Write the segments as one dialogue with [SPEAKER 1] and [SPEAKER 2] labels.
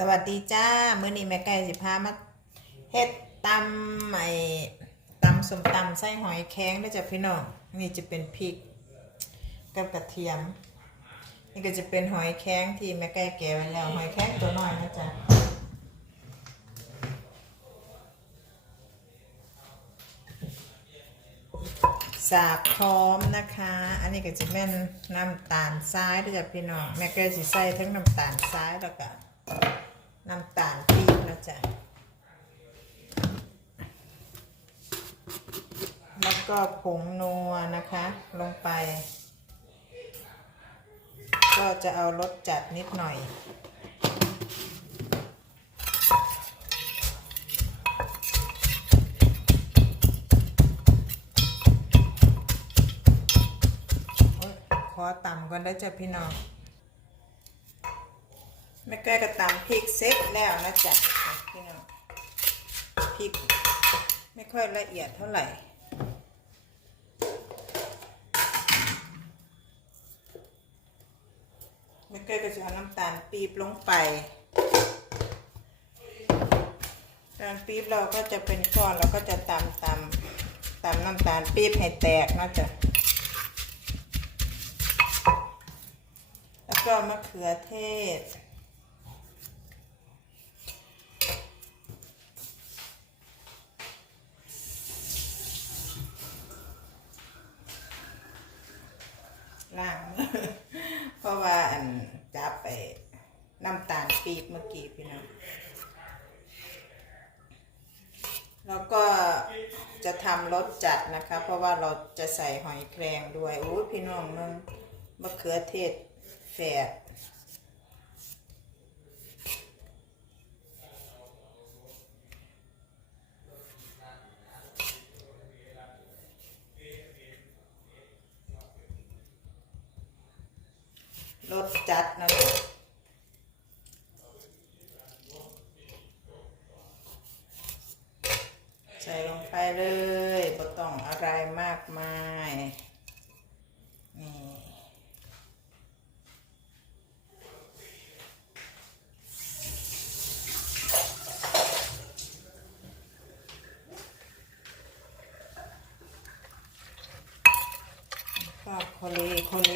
[SPEAKER 1] สวัสดีจ้ามื้อนี้แม่ไก่สิพามาเฮ็ดตำไอ้ตำสมตำไส้หอยแข็งด้วยจ้ะพี่น้องนี่จะเป็นพริกกับกระเทียม นี่ก็จะเป็นหอยแข็งที่แม่ไก่แกะไว้แล้วหอยแข็งตัวน้อยนะจ๊ะสาบพร้อมนะคะ อันนี้ก็จะเป็นน้ำตาลทรายด้วยจ้ะพี่น้องแม่ไก่สิใส่ทั้งน้ำตาลทรายแล้วก็ น้ำตาลปี๊บนะจ๊ะ แล้วก็ผงนัวนะคะ ลงไป ก็จะเอารสจัดนิดหน่อยขอต่ำก่อนได้จ้ะพี่น้อง แก้ก็ตำพริกเสร็จแล้วนะจ๊ะพี่น้องพริกไม่ค่อยละเอียดเท่าไหร่แม่ก้อยก็จะเอาน้ำตาลปี๊บลงไปน้ำตาลปี๊บเราก็จะเป็นก้อนเราก็จะตำตำตำน้ำตาลปี๊บให้แตกนะจ๊ะแล้วก็มะเขือเทศ น้าเพราะว่าอันจับไปน้ำตาลปีบเมื่อกี้พี่น้อง แล้วก็จะทำรสจัดนะคะ เพราะว่าเราจะใส่หอยแครงด้วยอู้พี่น้องมันมะเขือเทศแฝดรสจัดนะจ๊ะใส่ลงไป เลยบ่ต้องอะไรมากมาย นี่ ก็โคเลโคเล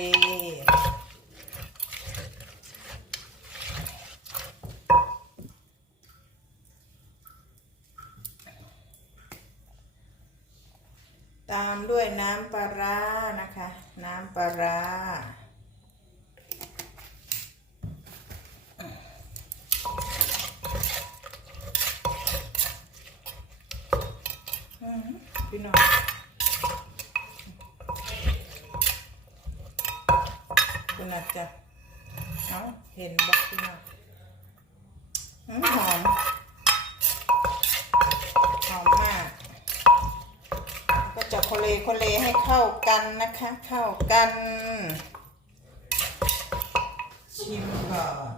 [SPEAKER 1] ตามด้วยน้ำปลาร้านะคะ น้ำปลาร้าอืมพี่น้องคุณอาจจะเอาเห็นบอกพี่น้องหอม หอมมาก ก็จะโคเลโคเลให้เข้ากันนะคะ เข้ากัน ชิมก่อน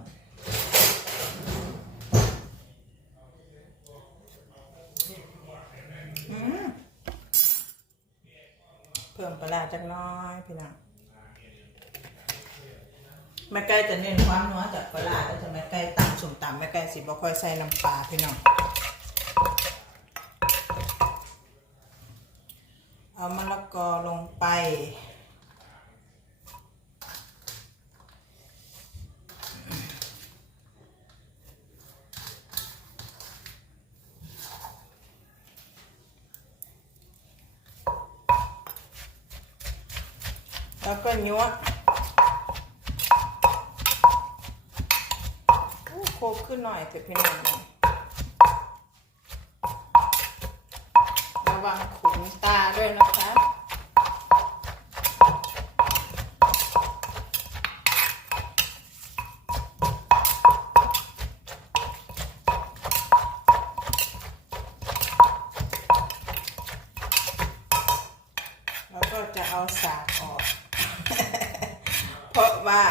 [SPEAKER 1] เพิ่มปลาจักน้อยพี่น้องแม่ไก่จะเน้นความนัวจากปลาแต่ถ้าแม่ไก่ตำสุ่มตำแม่ไก่สิบ่ค่อยใส่น้ำปลาพี่น้อง เอามะละกอลงไป แล้วก็ยัวอู้โคกขึ้นหน่อยเถอะพี่น้อง วังขุนตาด้วยนะคะแล้วก็จะเอาสากออก เพราะว่า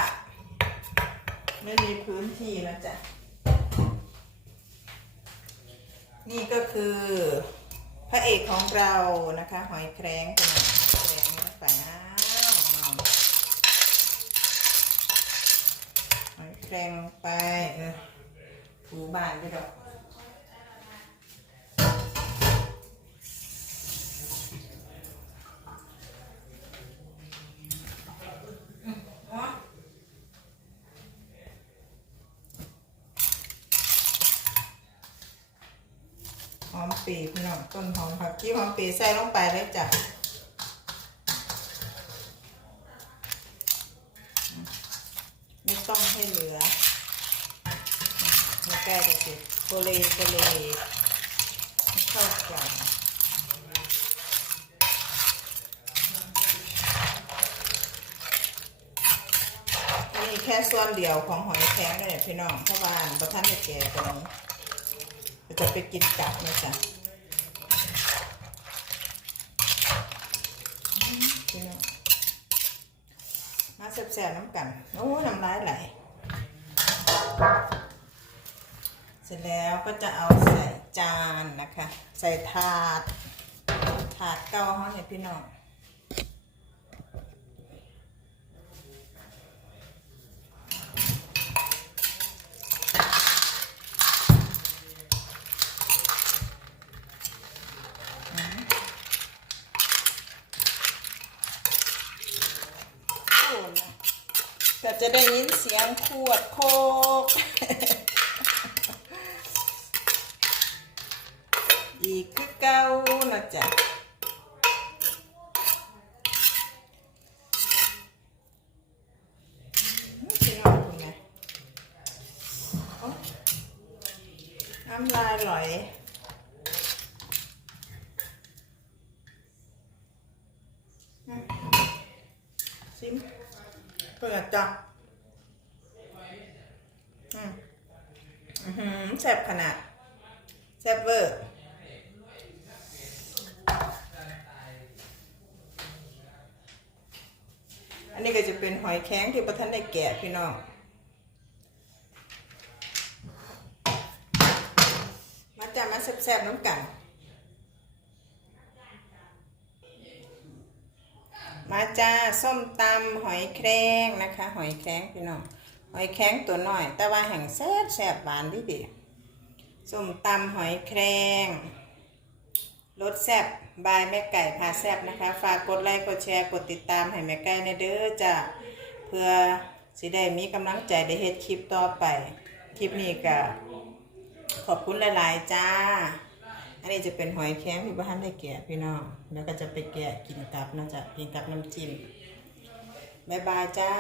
[SPEAKER 1] ไม่มีพื้นที่นะจ๊ะนี่ก็คือ พระเอกของเรานะคะ หอยแครงขนาดหอยแครงนะฝ่ายอ้าหอยแครงลงไปถูบานไปดอก หอมปีพี่น้องต้นหอมผักชีหอมปีใส่ลงไปเลยจ้ะไม่ต้องให้เหลือมาแก้จะสิโกเลโกเลให้เข้ากันอันนี้แค่ส่วนเดียวของหอยแครงเนี่ยพี่น้องเพราะว่าประท่านจะแก่ตรงนี้ จะไปกินกับนะจ๊ะอืมพี่น้องมาแซ่บๆน้ำกัน โอ้น้ำลายไหล เสร็จแล้วก็จะเอาใส่จานนะคะ ใส่ถาด ถาดเก้าห้องเนี่ยพี่น้อง โอ้นะ แต่จะได้ยินเสียงขวดโคก อีกคือเก้านะจ๊ะอื้อพี่น้องคุณไงโอ๊ยน้ำลายไหลอืมชิม เปิดจ้ะอืมแซ่บขนาดแซ่บเวอร์อันนี้ก็จะเป็นหอยแข็งที่ประท่านได้แกะพี่น้องมาจ้ามาแซ่บๆน้ำกัน มาจ้าส้มตำหอยแครงนะคะ หอยแครงพี่น้องหอยแครงตัวน้อย แต่ว่าแห่งแซ่บแซ่บหวานดีดีส้มตำหอยแครงรสแซ่บบายแม่ไก่พาแซ่บนะคะ ฝากกดไลค์กดแชร์กดติดตามให้แม่ไก่ในเด้อจ้ะเพื่อสิได้มีกำลังใจได้เฮ็ดคลิปต่อไป คลิปนี้ก็ขอบคุณหลาย ๆ จ้า อันนี้จะเป็นหอยแครงที่บ้านได้แกะพี่น้อง แล้วก็จะไปแกะกินกับนะจ๊ะกินกับน้ำจิ้มบายบายจ้า